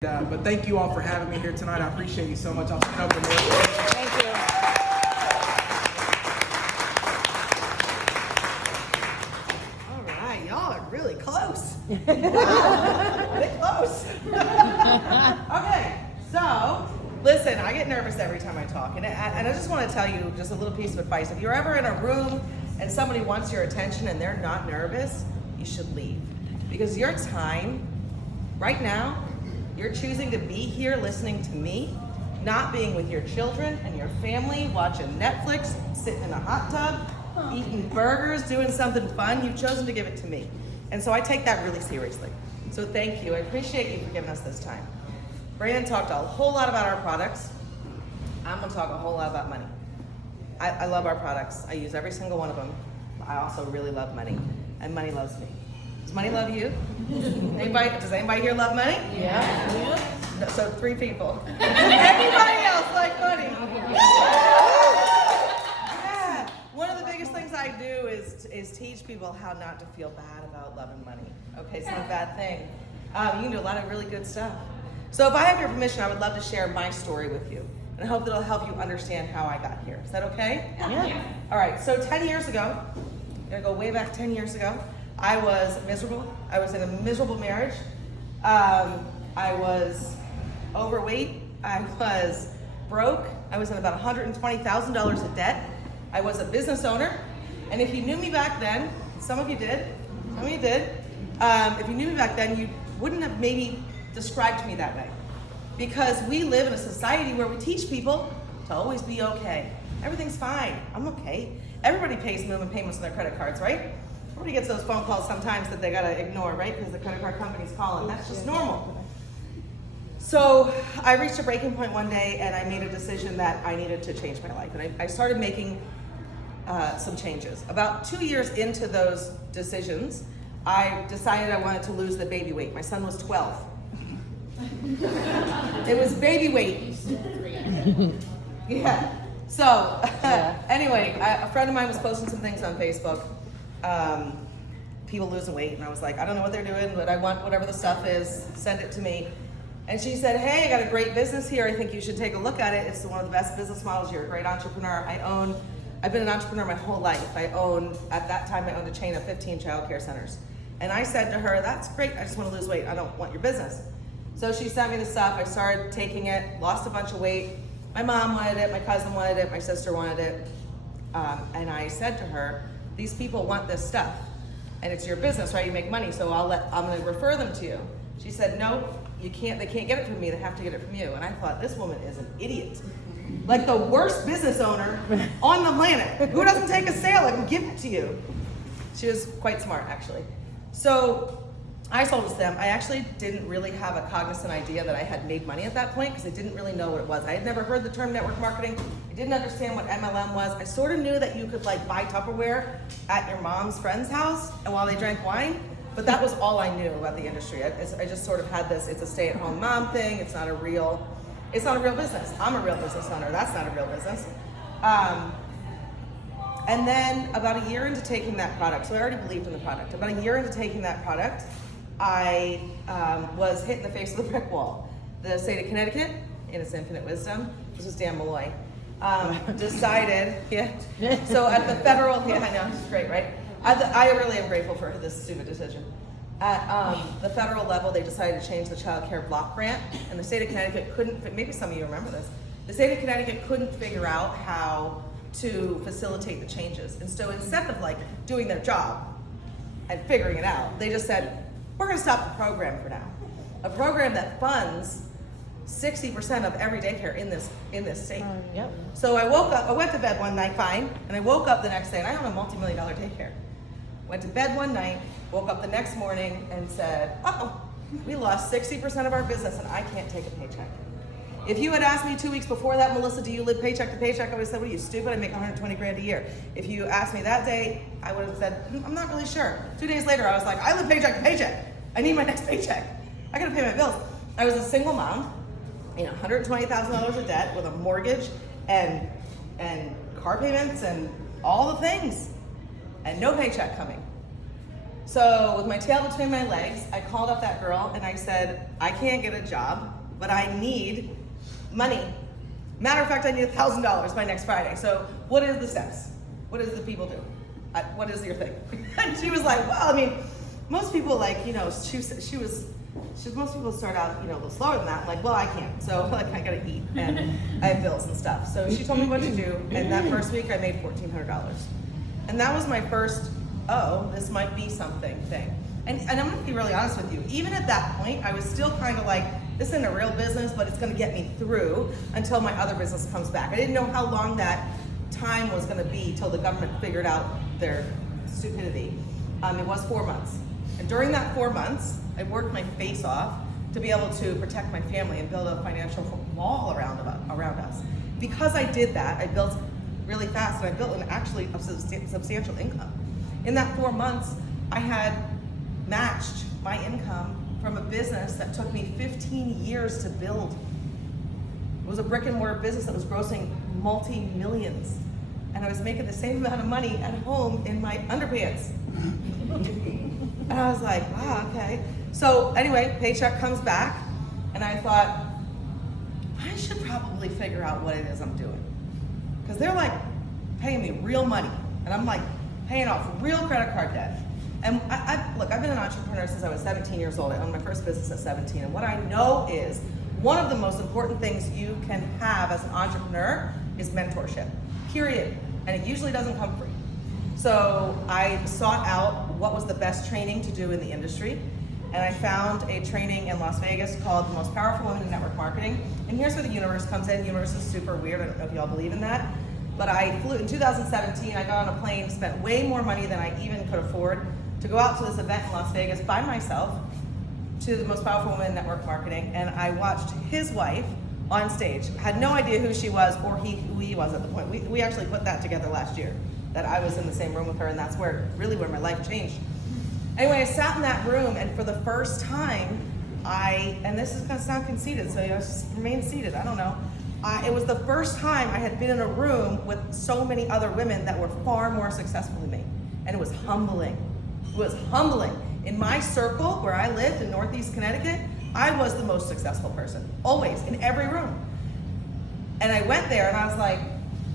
But thank you all for having me here tonight. I appreciate you so much. I'll stand up for more. Thank you. All right, y'all are really close. Wow, a bit close. Okay, so listen, I get nervous every time I talk, and I just want to tell you just a little piece of advice. If you're ever in a room and somebody wants your attention and they're not nervous, you should leave, because your time right now, you're choosing to be here listening to me, not being with your children and your family, watching Netflix, sitting in a hot tub, eating burgers, doing something fun. You've chosen to give it to me. And so I take that really seriously. So thank you. I appreciate you for giving us this time. Brandon talked a whole lot about our products. I'm gonna talk a whole lot about money. I love our products. I use every single one of them. I also really love money, and money loves me. Does money love you? Does anybody here love money? Yeah. No, so 3 people. Everybody else like money. Yeah. One of the biggest things I do is teach people how not to feel bad about loving money. Okay, it's not a bad thing. You can do a lot of really good stuff. So if I have your permission, I would love to share my story with you. And I hope that'll help you understand how I got here. Is that okay? Yeah. All right, so 10 years ago, I'm gonna go way back 10 years ago, I was miserable. I was in a miserable marriage. I was overweight. I was broke. I was in about $120,000 of debt. I was a business owner. And if you knew me back then, some of you did, if you knew me back then, you wouldn't have maybe described me that way. Because we live in a society where we teach people to always be okay. Everything's fine, I'm okay. Everybody pays minimum payments on their credit cards, right? Everybody gets those phone calls sometimes that they gotta ignore, right? Because the credit card company's calling. That's just normal. So I reached a breaking point one day, and I made a decision that I needed to change my life. And I started making some changes. About 2 years into those decisions, I decided I wanted to lose the baby weight. My son was 12. It was baby weight. Yeah. So anyway, a friend of mine was posting some things on Facebook. People losing weight, and I was like, I don't know what they're doing, but I want whatever the stuff is, send it to me. And she said, hey, I got a great business here. I think you should take a look at it. It's one of the best business models. You're a great entrepreneur. I've been an entrepreneur my whole life. At that time, I owned a chain of 15 childcare centers. And I said to her, that's great. I just want to lose weight. I don't want your business. So she sent me the stuff. I started taking it, lost a bunch of weight. My mom wanted it, my cousin wanted it, my sister wanted it. And I said to her, these people want this stuff. And it's your business, right? You make money, so I'm gonna refer them to you. She said, no, they can't get it from me, they have to get it from you. And I thought, this woman is an idiot. Like the worst business owner on the planet. Who doesn't take a sale and give it to you? She was quite smart, actually. So I sold it to them. I actually didn't really have a cognizant idea that I had made money at that point, because I didn't really know what it was. I had never heard the term network marketing. I didn't understand what MLM was. I sort of knew that you could like buy Tupperware at your mom's friend's house and while they drank wine, but that was all I knew about the industry. I just sort of had this, it's a stay-at-home mom thing. It's not a real business. I'm a real business owner. That's not a real business. And then about a year into taking that product, so I already believed in the product. About a year into taking that product, I was hit in the face with a brick wall. The state of Connecticut, in its infinite wisdom, this was Dan Malloy, decided, so at the federal, I know, it's great, right? I really am grateful for this stupid decision. At the federal level, they decided to change the child care block grant, and the state of Connecticut couldn't, maybe some of you remember this, the state of Connecticut couldn't figure out how to facilitate the changes. And so instead of like doing their job and figuring it out, they just said, we're gonna stop the program for now. A program that funds 60% of every daycare in this state. Yep. So I went to bed one night fine, and I woke up the next day, and I own a multi-million-dollar daycare. Went to bed one night, woke up the next morning and said, uh-oh, we lost 60% of our business and I can't take a paycheck. If you had asked me 2 weeks before that, Melissa, do you live paycheck to paycheck? I would have said, what are you, stupid? I make 120 grand a year. If you asked me that day, I would have said, I'm not really sure. 2 days later, I was like, I live paycheck to paycheck. I need my next paycheck. I gotta pay my bills. I was a single mom, $120,000 of debt with a mortgage and car payments and all the things, and no paycheck coming. So with my tail between my legs, I called up that girl and I said, I can't get a job, but I need money. Matter of fact, I need $1,000 by next Friday. So what is the steps? What does the people do? What is your thing? And she was like, well, I mean, most people like, you know, most people start out, you know, a little slower than that. I'm like, well, I can't. So like, I gotta eat and I have bills and stuff. So she told me what to do. And that first week I made $1,400. And that was my first, oh, this might be something thing. And I'm gonna be really honest with you. Even at that point, I was still kind of like, this isn't a real business, but it's gonna get me through until my other business comes back. I didn't know how long that time was gonna be till the government figured out their stupidity. It was 4 months. And during that 4 months, I worked my face off to be able to protect my family and build a financial wall around us. Because I did that, I built really fast and I built actually a substantial income. In that 4 months, I had matched my income from a business that took me 15 years to build. It was a brick and mortar business that was grossing multi-millions. And I was making the same amount of money at home in my underpants. And I was like, wow, okay. So anyway, paycheck comes back, and I thought, I should probably figure out what it is I'm doing. Because they're like paying me real money, and I'm like paying off real credit card debt. And look, I've been an entrepreneur since I was 17 years old. I owned my first business at 17, and what I know is one of the most important things you can have as an entrepreneur is mentorship, period. And it usually doesn't come free. So I sought out what was the best training to do in the industry, and I found a training in Las Vegas called The Most Powerful Women in Network Marketing. And here's where the universe comes in. The universe is super weird. I don't know if y'all believe in that. But I flew in 2017. I got on a plane, spent way more money than I even could afford to go out to this event in Las Vegas by myself to The Most Powerful Women in Network Marketing. And I watched his wife on stage. Had no idea who she was or who he was at the point. We actually put that together last year, that I was in the same room with her, and that's where my life changed. Anyway, I sat in that room, and for the first time, and this is gonna sound conceited, so just remain seated, I don't know. It was the first time I had been in a room with so many other women that were far more successful than me. And it was humbling. It was humbling. In my circle, where I lived in Northeast Connecticut, I was the most successful person, always, in every room. And I went there and I was like,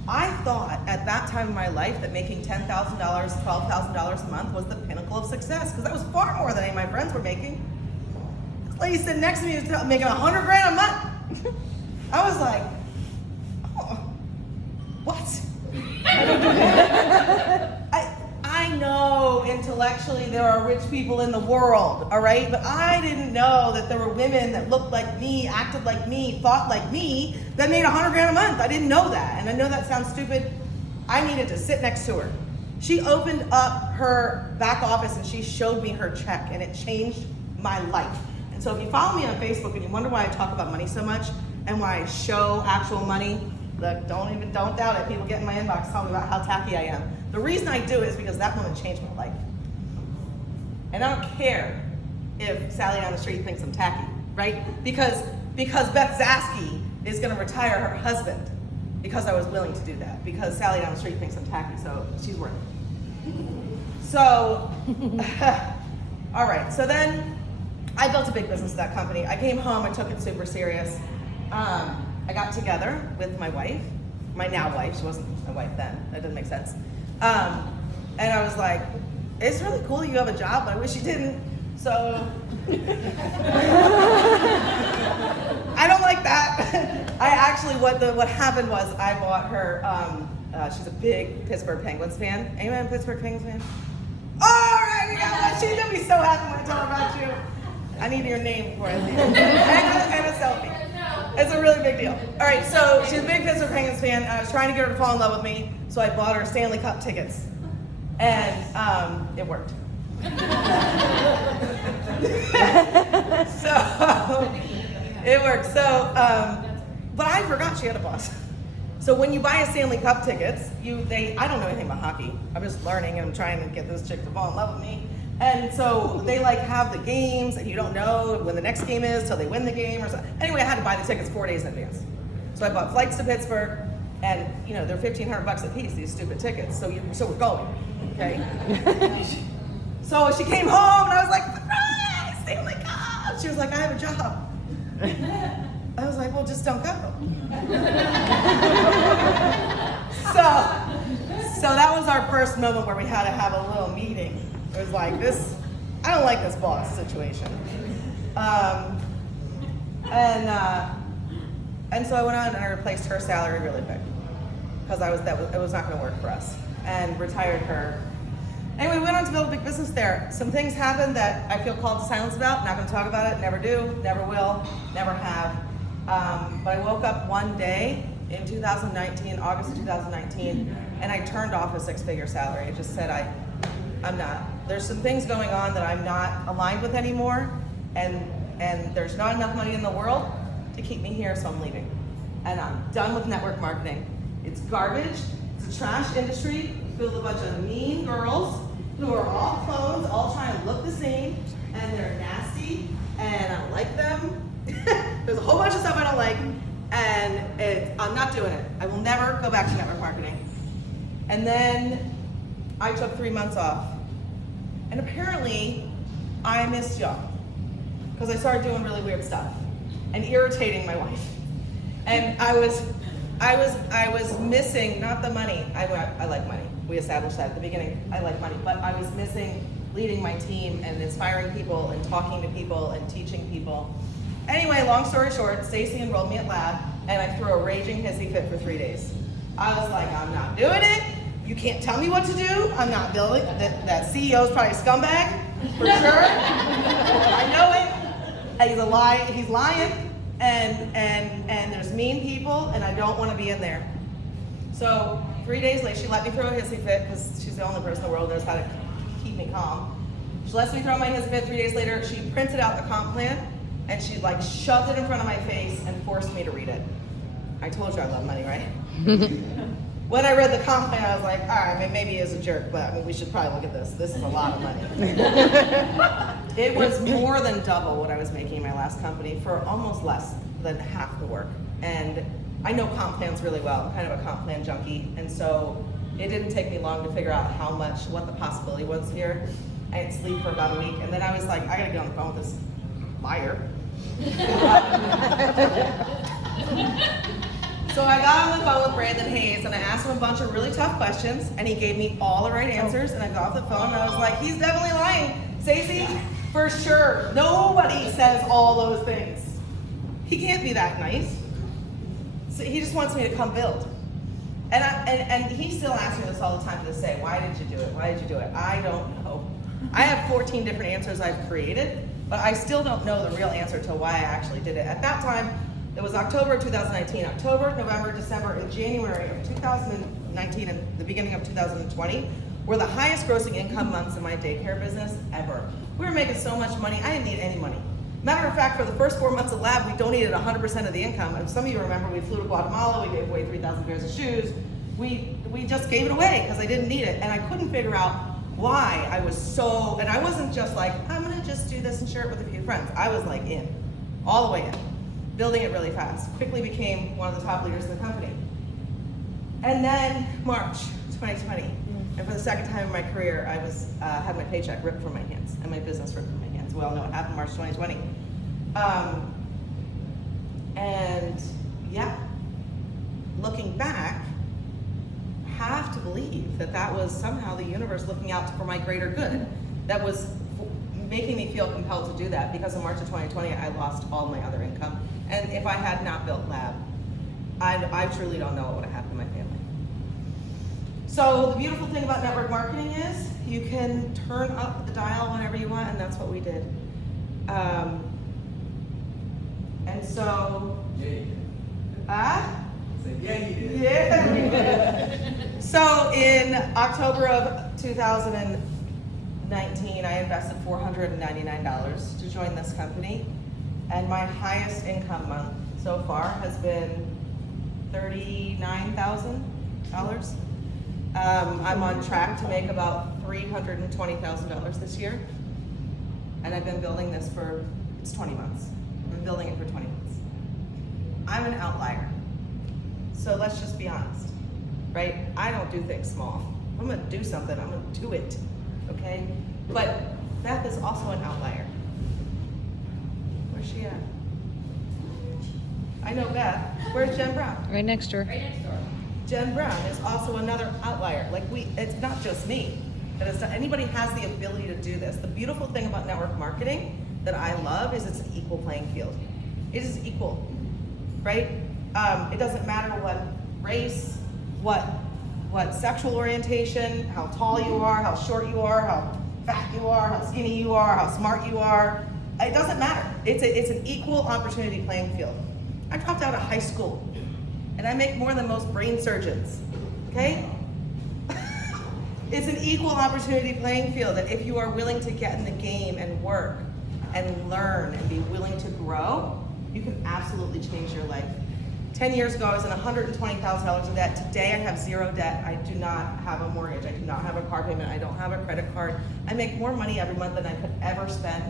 I thought at that time in my life that making $10,000, $12,000 a month was the pinnacle of success, because that was far more than any of my friends were making. This lady sitting next to me was making $100 grand a month. I was like, oh, what? I know intellectually there are rich people in the world, all right? But I didn't know that there were women that looked like me, acted like me, thought like me, that made $100 grand a month. I didn't know that. And I know that sounds stupid. I needed to sit next to her. She opened up her back office and she showed me her check, and it changed my life. And so if you follow me on Facebook and you wonder why I talk about money so much and why I show actual money, look, don't doubt it. People get in my inbox telling me about how tacky I am. The reason I do it is because that woman changed my life. And I don't care if Sally down the street thinks I'm tacky, right? Because Beth Zasky is gonna retire her husband because I was willing to do that. Because Sally down the street thinks I'm tacky, so she's worth it. So, all right, so then I built a big business at that company. I came home, I took it super serious. I got together with my wife, my now wife. She wasn't my wife then. That doesn't make sense. And I was like, it's really cool that you have a job, but I wish you didn't. So I don't like that. I actually, what happened was I bought her, she's a big Pittsburgh Penguins fan. Anyone a Pittsburgh Penguins fan? All right, we got one. She's gonna be so happy when I tell her about you. I need your name before I leave. and a selfie. It's a really big deal. All right, so she's a big Pittsburgh Penguins fan, and I was trying to get her to fall in love with me, so I bought her Stanley Cup tickets, and it worked. So it worked. So, but I forgot she had a boss. So when you buy a Stanley Cup tickets, I don't know anything about hockey. I'm just learning, and I'm trying to get this chick to fall in love with me. And so they have the games, and you don't know when the next game is till they win the game or something. Anyway, I had to buy the tickets 4 days in advance. So I bought flights to Pittsburgh, and they're $1,500 a piece, these stupid tickets. So we're going, okay? So So she came home and I was like, surprise! Oh my God. She was like, I have a job. I was like, well, just don't go. So that was our first moment where we had to have a little meeting. It was like this, I don't like this boss situation. And so I went on and I replaced her salary really quick because it was not going to work for us, and retired her. Anyway, we went on to build a big business there. Some things happened that I feel called to silence about. Not going to talk about it. Never do. Never will. Never have. But I woke up one day in 2019, August of 2019, and I turned off a six-figure salary. I just said I'm not. There's some things going on that I'm not aligned with anymore, and there's not enough money in the world to keep me here, so I'm leaving. And I'm done with network marketing. It's garbage. It's a trash industry filled with a bunch of mean girls who are all clones, all trying to look the same, and they're nasty, and I don't like them. There's a whole bunch of stuff I don't like, and I'm not doing it. I will never go back to network marketing. And then I took 3 months off, and apparently I missed y'all because I started doing really weird stuff and irritating my wife. And I was missing, not the money. I like money. We established that at the beginning. I like money, but I was missing leading my team and inspiring people and talking to people and teaching people. Anyway, long story short, Stacy enrolled me at Lab, and I threw a raging hissy fit for 3 days. I was like, I'm not doing it. You can't tell me what to do. I'm not building. That CEO's probably a scumbag, for sure. I know it. He's lying, and there's mean people, and I don't want to be in there. So 3 days later, she let me throw a hissy fit because she's the only person in the world who knows how to keep me calm. She lets me throw my hissy fit. 3 days later, she printed out the comp plan, and she shoved it in front of my face and forced me to read it. I told you I love money, right? When I read the comp plan, I was like, all right, maybe he is a jerk, but we should probably look at this. This is a lot of money. It was more than double what I was making in my last company for almost less than half the work. And I know comp plans really well. I'm kind of a comp plan junkie. And so it didn't take me long to figure out what the possibility was here. I didn't sleep for about a week. And then I was like, I gotta get on the phone with this liar. So I got on the phone with Brandon Hayes and I asked him a bunch of really tough questions, and he gave me all the right answers, and I got off the phone and I was like, he's definitely lying. Stacey, for sure. Nobody says all those things. He can't be that nice. So he just wants me to come build. And he still asks me this all the time to this day, why did you do it? Why did you do it? I don't know. I have 14 different answers I've created, but I still don't know the real answer to why I actually did it. At that time, it was October of 2019. October, November, December, and January of 2019 and the beginning of 2020 were the highest grossing income months in my daycare business ever. We were making so much money, I didn't need any money. Matter of fact, for the first 4 months of Lab, we donated 100% of the income. And some of you remember we flew to Guatemala, we gave away 3,000 pairs of shoes. We just gave it away because I didn't need it. And I couldn't figure out why I was so, and I wasn't just like, I'm gonna just do this and share it with a few friends. I was like in, all the way in, building it really fast. Quickly became one of the top leaders in the company. And then March 2020, and for the second time in my career, I had my paycheck ripped from my hands and my business ripped from my hands. We all know what happened March 2020. And yeah, looking back, have to believe that was somehow the universe looking out for my greater good. That was making me feel compelled to do that, because in March of 2020, I lost all my other income. And if I had not built Lab, I truly don't know what would have happened to my family. So the beautiful thing about network marketing is you can turn up the dial whenever you want, and that's what we did. And so, Yeah, you did. Yeah, you did. Yeah, we did. So in October of 2019, I invested $499 to join this company, and my highest income month so far has been $39,000. I'm on track to make about $320,000 this year, and I've been building this it's 20 months. I've been building it for 20 months. I'm an outlier. So let's just be honest, right? I don't do things small. If I'm gonna do something, I'm gonna do it, okay? But Beth is also an outlier. Where's she at? I know Beth. Where's Jen Brown? Right next to her. Right next door. Jen Brown is also another outlier. Like it's not just me. That it's not, anybody has the ability to do this. The beautiful thing about network marketing that I love is it's an equal playing field. It is equal, right? It doesn't matter what race, what sexual orientation, how tall you are, how short you are, how fat you are, how skinny you are, how smart you are. It doesn't matter. It's an equal opportunity playing field. I dropped out of high school and I make more than most brain surgeons, okay? It's an equal opportunity playing field that if you are willing to get in the game and work and learn and be willing to grow, you can absolutely change your life. 10 years ago, I was in $120,000 in debt. Today, I have zero debt. I do not have a mortgage. I do not have a car payment. I don't have a credit card. I make more money every month than I could ever spend.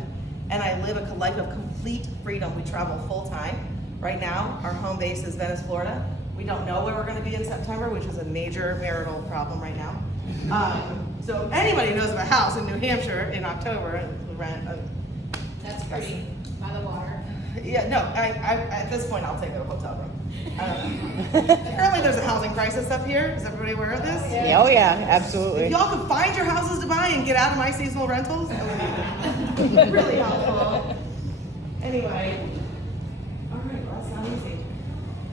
And I live a life of complete freedom. We travel full time. Right now, our home base is Venice, Florida. We don't know where we're going to be in September, which is a major marital problem right now. So anybody knows of a house in New Hampshire in October and rent. That's pretty, by the water. Yeah, no, I at this point I'll take a hotel room. Apparently there's a housing crisis up here. Is everybody aware of this? Yeah, oh yeah, absolutely. If y'all could find your houses to buy and get out of my seasonal rentals, that would be really helpful. Anyway, all right, well, that's not easy.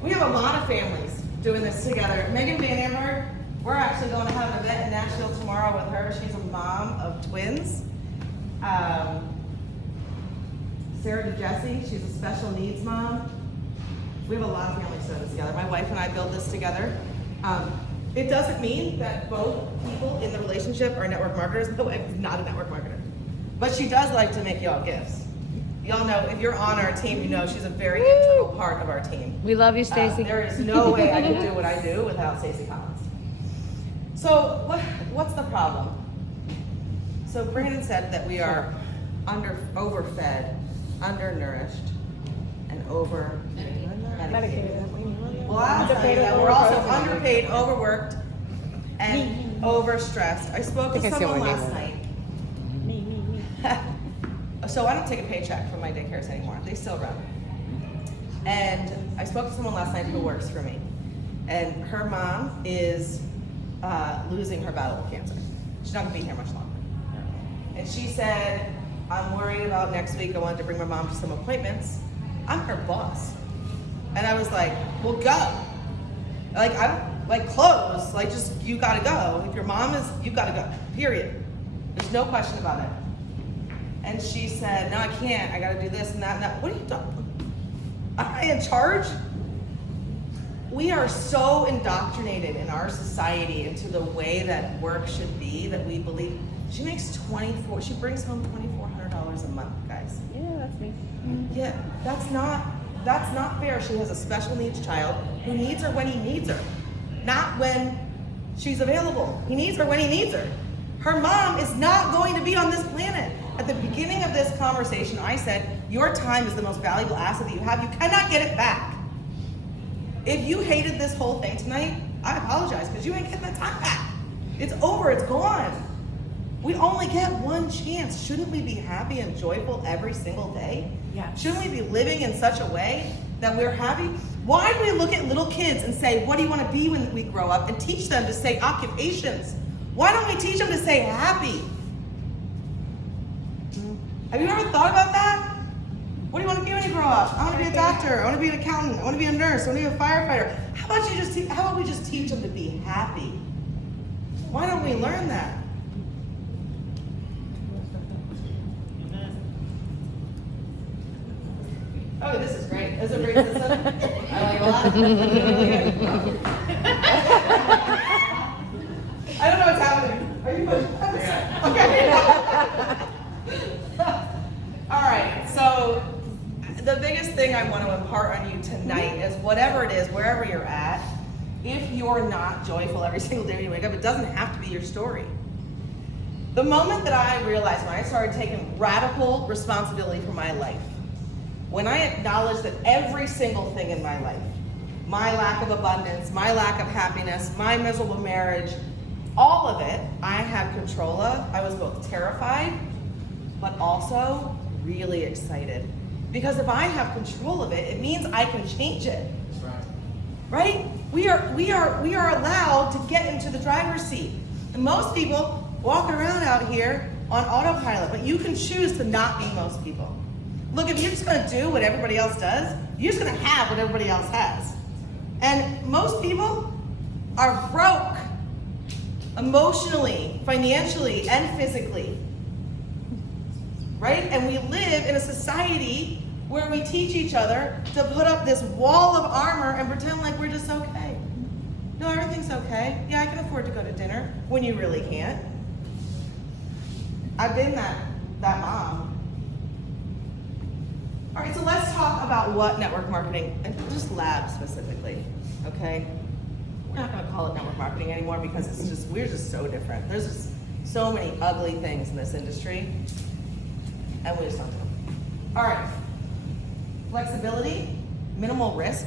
We have a lot of families doing this together. Megan Van Amber, we're actually going to have an event in Nashville tomorrow with her. She's a mom of twins. Sarah DeJesse, she's a special needs mom. We have a lot of families doing this together. My wife and I build this together. It doesn't mean that both people in the relationship are network marketers. My wife is not a network marketer. But she does like to make y'all gifts. Y'all know, if you're on our team, you know she's a very integral part of our team. We love you, Stacy. There is no way I can do what I do without Stacy Collins. So what's the problem? So Brandon said that we are overfed, undernourished, and over-medicated. Well, I'll tell you that we're also underpaid, overworked, and overstressed. I spoke to someone last night. So I don't take a paycheck from my daycares anymore. They still run. And I spoke to someone last night who works for me. And her mom is losing her battle with cancer. She's not gonna be here much longer. And she said, I'm worried about next week. I wanted to bring my mom to some appointments. I'm her boss. And I was like, well, go. Like, I don't, like, close. Like, just, you gotta go. If your mom is, you gotta go, period. There's no question about it. And she said, no, I can't. I gotta do this and that and that. What are you doing? Am I in charge? We are so indoctrinated in our society into the way that work should be that we believe. She makes she brings home $2,400 a month, guys. Yeah, that's me. Yeah, that's not fair. She has a special needs child who needs her when he needs her, not when she's available. He needs her when he needs her. Her mom is not going to be on this planet. At the beginning of this conversation, I said, your time is the most valuable asset that you have. You cannot get it back. If you hated this whole thing tonight, I apologize, because you ain't getting that time back. It's over, it's gone. We only get one chance. Shouldn't we be happy and joyful every single day? Yeah. Shouldn't we be living in such a way that we're happy? Why do we look at little kids and say, what do you want to be when we grow up, and teach them to say occupations? Why don't we teach them to say happy? Have you ever thought about that? What do you want to be when you grow up? I want to be a doctor. I want to be an accountant. I want to be a nurse. I want to be a firefighter. How about we just teach them to be happy? Why don't we learn that? Oh, this is great. This is a great system. I like it a lot. I don't know what's happening. Are you pushing this? Yeah. Okay. All right. So the biggest thing I want to impart on you tonight is whatever it is, wherever you're at, if you're not joyful every single day when you wake up, it doesn't have to be your story. The moment that I realized when I started taking radical responsibility for my life, when I acknowledged that every single thing in my life, my lack of abundance, my lack of happiness, my miserable marriage, All of it, I had control of. I was both terrified, but also really excited. Because if I have control of it, it means I can change it. That's right. Right? We are allowed to get into the driver's seat. And most people walking around out here on autopilot, but you can choose to not be most people. Look, if you're just gonna do what everybody else does, you're just gonna have what everybody else has. And most people are broke emotionally, financially, and physically. Right? And we live in a society where we teach each other to put up this wall of armor and pretend like we're just okay. No, everything's okay. Yeah, I can afford to go to dinner when you really can't. I've been that mom. All right, so let's talk about what network marketing, and just lab specifically, okay? We're not gonna call it network marketing anymore because we're just so different. There's just so many ugly things in this industry, and we just don't do them. All right, flexibility, minimal risk.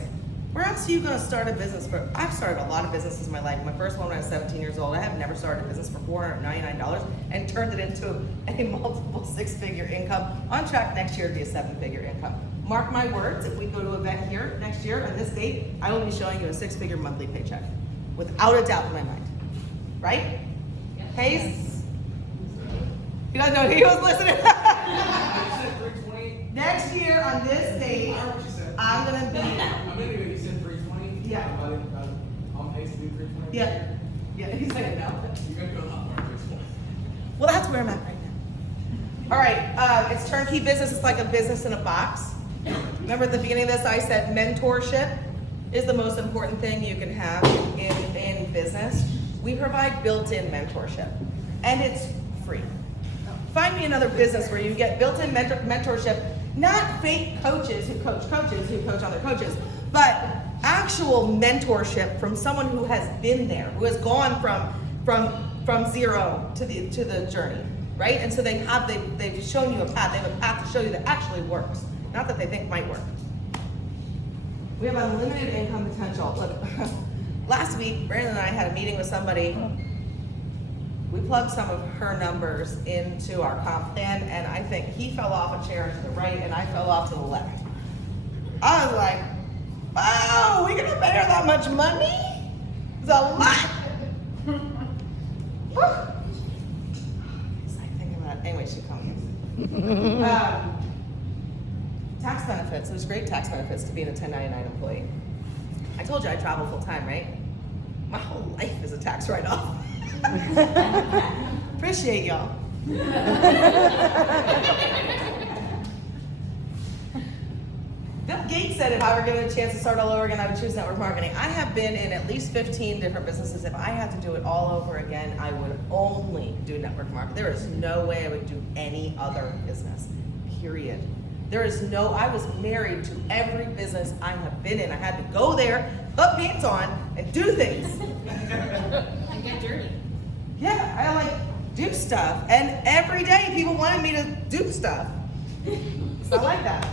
Where else are you gonna start a business for? I've started a lot of businesses in my life. My first one when I was 17 years old. I have never started a business for $499 and turned it into a multiple six-figure income. On track next year to be a seven-figure income. Mark my words, if we go to an event here next year on this date, I will be showing you a six-figure monthly paycheck. Without a doubt in my mind. Right? Hayes? You guys know he was listening? Next year on this date, I'm gonna be. I'm gonna you said 320. Yeah. I'm pace to do 320. Yeah. Yeah, he's saying no. You're gonna do a lot more than 320. Well, that's where I'm at right now. All right, it's turnkey business. It's like a business in a box. Remember at the beginning of this, I said mentorship is the most important thing you can have in business. We provide built-in mentorship, and it's free. Find me another business where you get built-in mentorship, not fake coaches who coach other coaches, but actual mentorship from someone who has been there, who has gone from zero to the journey, right? And so they've shown you a path. They have a path to show you that actually works, not that they think might work. We have unlimited income potential. Look, last week, Brandon and I had a meeting with somebody. We plugged some of her numbers into our comp plan, and I think he fell off a chair to the right, and I fell off to the left. I was like, wow, we gonna pay her that much money? It's a lot. Whew. It's like thinking about it. Anyway, she's coming. Tax benefits. There's great tax benefits to being a 1099 employee. I told you I travel full time, right? My whole life is a tax write-off. Appreciate y'all. Bill Gates said if I were given a chance to start all over again, I would choose network marketing. I have been in at least 15 different businesses. If I had to do it all over again, I would only do network marketing. There is no way I would do any other business, period. I was married to every business I have been in. I had to go there, put pants on, and do things. And get dirty. Yeah, I like do stuff. And every day people wanted me to do stuff. So I like that.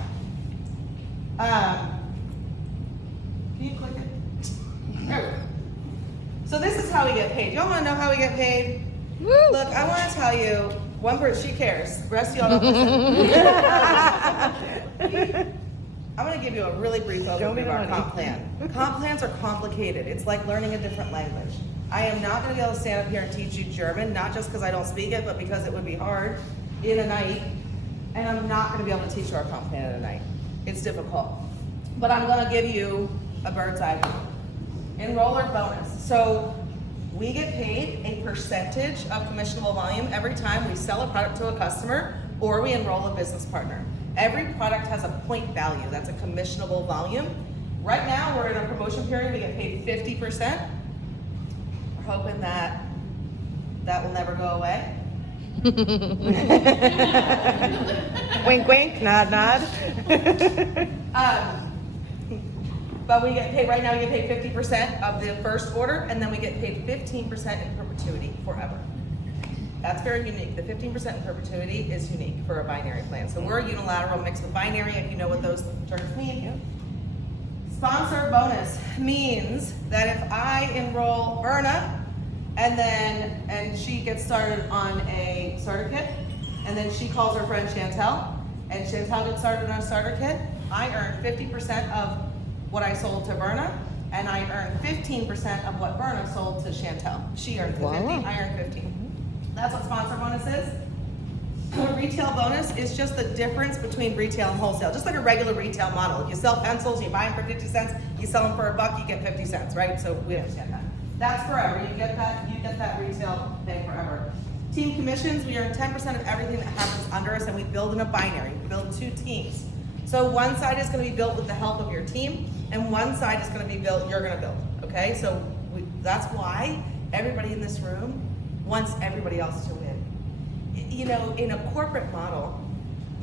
Can you click it? There we go. So this is how we get paid. Y'all wanna know how we get paid? Woo. Look, I wanna tell you, one person, she cares. The rest of y'all don't listen. I'm gonna give you a really brief overview of our comp plan. Comp plans are complicated. It's like learning a different language. I am not gonna be able to stand up here and teach you German, not just because I don't speak it, but because it would be hard in a night. And I'm not gonna be able to teach you our comp plan in a night. It's difficult. But I'm gonna give you a bird's eye view. Enroller bonus. So we get paid a percentage of commissionable volume every time we sell a product to a customer or we enroll a business partner. Every product has a point value. That's a commissionable volume. Right now, we're in a promotion period. We get paid 50%. We're hoping that will never go away. Wink, wink, nod, nod. But we get paid, right now we get paid 50% of the first order, and then we get paid 15% in perpetuity forever. That's very unique. The 15% in perpetuity is unique for a binary plan. So we're a unilateral mixed with binary, if you know what those terms mean. Sponsor bonus means that if I enroll Erna and she gets started on a starter kit, and then she calls her friend Chantel, and Chantel gets started on a starter kit. I earn 50% of what I sold to Verna, and I earn 15% of what Verna sold to Chantel. She earned the 50, I earned 15. That's what sponsor bonus is. A retail bonus is just the difference between retail and wholesale, just like a regular retail model. If you sell pencils, you buy them for 50 cents, you sell them for $1, you get 50 cents, right? So we understand that. That's forever. You get that retail thing forever. Team commissions, we earn 10% of everything that happens under us, and we build in a binary. We build 2 teams. So one side is going to be built with the help of your team, and one side is going to be built, you're going to build, okay? So that's why everybody in this room wants everybody else to win. You know, in a corporate model,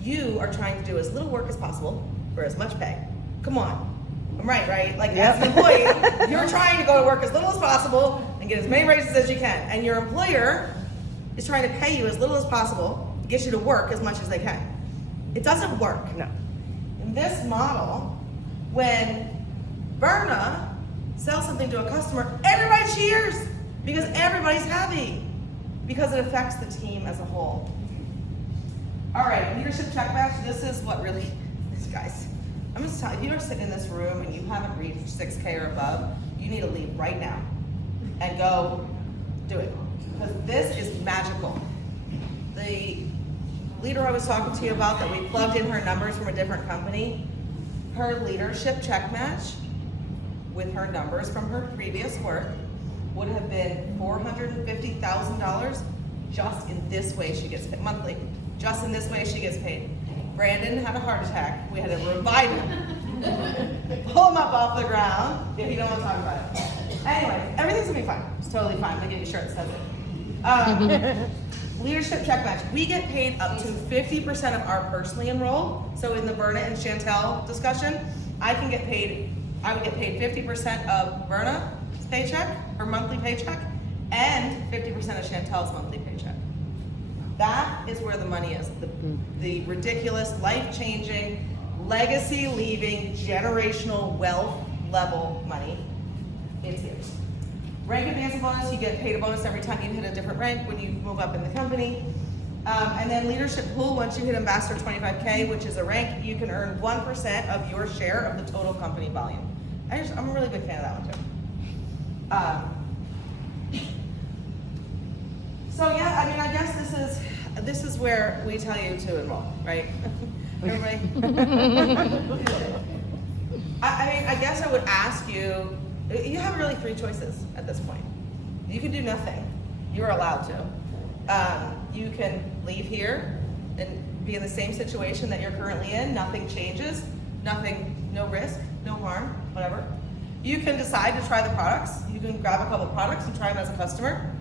you are trying to do as little work as possible for as much pay. Come on. I'm right? Like, as an employee, you're trying to go to work as little as possible and get as many raises as you can. And your employer is trying to pay you as little as possible to get you to work as much as they can. It doesn't work. No. In this model, when Verna sells something to a customer, everybody cheers because everybody's happy, because it affects the team as a whole. All right, leadership check match. This is what really, these guys, I'm just telling you, if you're sitting in this room and you haven't reached 6K or above, you need to leave right now and go do it, because this is magical. The leader I was talking to you about that we plugged in her numbers from a different company, her leadership check match with her numbers from her previous work would have been $450,000 just in this way she gets paid monthly. Just in this way she gets paid. Brandon had a heart attack. We had to revive him. Pull him up off the ground if you don't want to talk about it. Anyway, everything's gonna be fine. It's totally fine. They give you a shirt that says it. Leadership check match. We get paid up to 50% of our personally enrolled. So in the Verna and Chantel discussion, I would get paid 50% of Verna's paycheck, her monthly paycheck, and 50% of Chantel's monthly paycheck. That is where the money is. The ridiculous, life-changing, legacy-leaving, generational wealth level money. It's here. Rank advancement bonus, you get paid a bonus every time you hit a different rank when you move up in the company. And then leadership pool, once you hit Ambassador 25K, which is a rank, you can earn 1% of your share of the total company volume. I'm a really big fan of that one too. So yeah, I mean, I guess this is where we tell you to enroll, right? Everybody? I mean, I guess I would ask you, you have really 3 choices at this point. You can do nothing. You're allowed to. You can leave here and be in the same situation that you're currently in. Nothing changes. No risk, no harm, whatever. You can decide to try the products. You can grab a couple products and try them as a customer,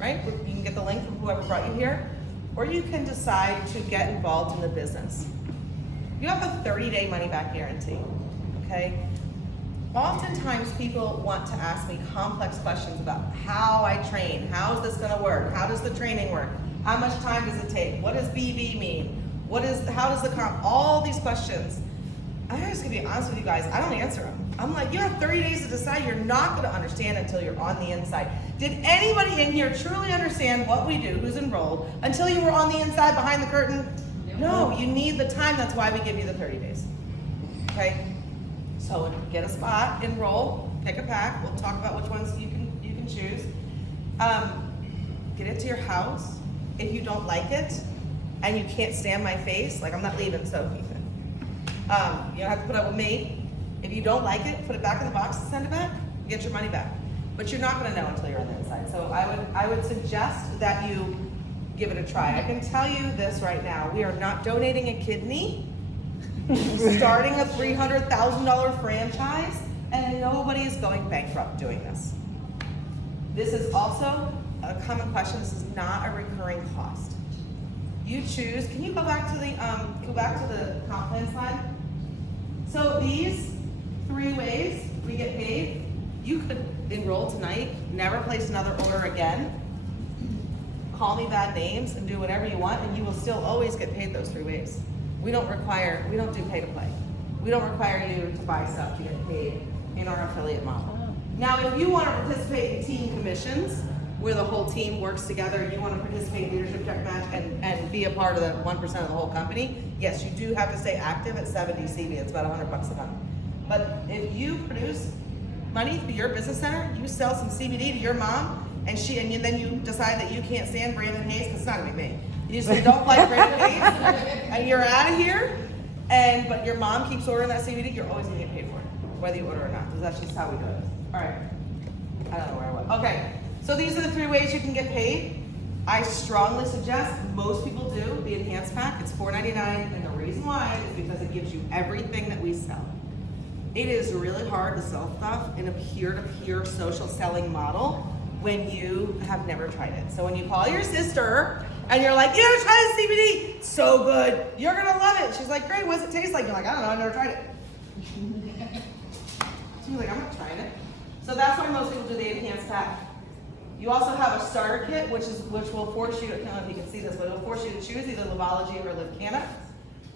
right? You can get the link from whoever brought you here. Or you can decide to get involved in the business. You have a 30-day money-back guarantee, okay? Oftentimes people want to ask me complex questions about how I train, how is this gonna work, how does the training work, how much time does it take, what does BV mean, how does the all these questions. I'm just gonna be honest with you guys, I don't answer them. I'm like, you have 30 days to decide. You're not gonna understand until you're on the inside. Did anybody in here truly understand what we do, who's enrolled, until you were on the inside behind the curtain? No, you need the time. That's why we give you the 30 days, okay? So get a spot, enroll, pick a pack. We'll talk about which ones you can choose. Get it to your house. If you don't like it and you can't stand my face, like I'm not leaving, so you don't have to put up with me. If you don't like it, put it back in the box and send it back. Get your money back. But you're not going to know until you're on the inside. So I would suggest that you give it a try. I can tell you this right now: we are not donating a kidney, starting a $300,000 franchise, and nobody is going bankrupt doing this. This is also a common question. This is not a recurring cost. You choose. Can you go back to the comp plan slide? So these 3 ways we get paid. You could enroll tonight, never place another order again, call me bad names, and do whatever you want, and you will still always get paid those 3 ways. We don't do pay to play. We don't require you to buy stuff to get paid in our affiliate model. Now, if you want to participate in team commissions, where the whole team works together. You want to participate in leadership tech match and be a part of the 1% of the whole company. Yes, you do have to stay active at 70 CV. It's about $100 a month. But if you produce money through your business center, you sell some CBD to your mom, and then you decide that you can't stand Brandon Hayes, because it's not gonna be me. You just don't like Brandon Hayes, and you're out of here. But your mom keeps ordering that CBD, you're always gonna get paid for it, whether you order or not. Because that's just how we do it. All right. I don't know where I was. Okay. So these are the 3 ways you can get paid. I strongly suggest, most people do, the enhanced pack. It's $4.99, and the reason why is because it gives you everything that we sell. It is really hard to sell stuff in a peer-to-peer social selling model when you have never tried it. So when you call your sister and you're like, you gotta try this CBD, it's so good, you're gonna love it. She's like, great, what does it taste like? You're like, I don't know, I've never tried it. So you're like, I'm not trying it. So that's why most people do the enhanced pack. You also have a starter kit, which will force you, I don't know if you can see this, but it will force you to choose either Livology or Live Canna.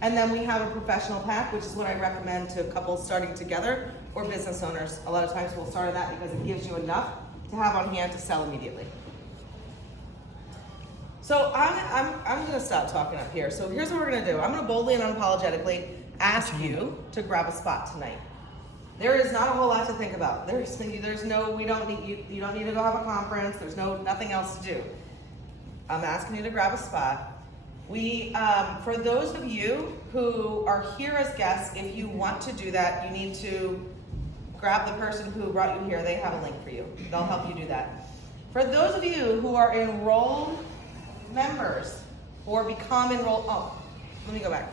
And then we have a professional pack, which is what I recommend to couples starting together or business owners. A lot of times we'll start on that because it gives you enough to have on hand to sell immediately. So I'm gonna stop talking up here. So here's what we're gonna do. I'm gonna boldly and unapologetically ask you to grab a spot tonight. There is not a whole lot to think about. There's no, we don't need, you don't need to go have a conference. There's nothing else to do. I'm asking you to grab a spot. For those of you who are here as guests, if you want to do that, you need to grab the person who brought you here. They have a link for you. They'll help you do that. For those of you who are enrolled members or become enrolled, let me go back.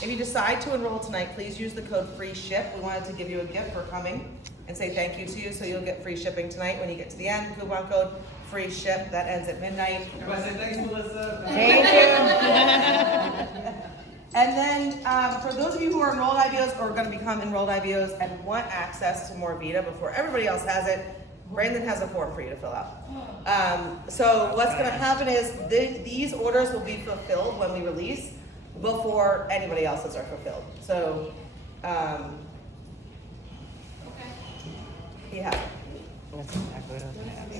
If you decide to enroll tonight, please use the code FREESHIP. We wanted to give you a gift for coming and say thank you to you, so you'll get free shipping tonight when you get to the end. Coupon code FREESHIP. That ends at midnight. Everybody say thanks, Melissa. Thank you. And then for those of you who are enrolled IBOs or are going to become enrolled IBOs and want access to more Vita before everybody else has it, Brandon has a form for you to fill out. So what's going to happen is these orders will be fulfilled when we release before anybody else's are fulfilled. So, yeah. That's exactly what I was gonna ask.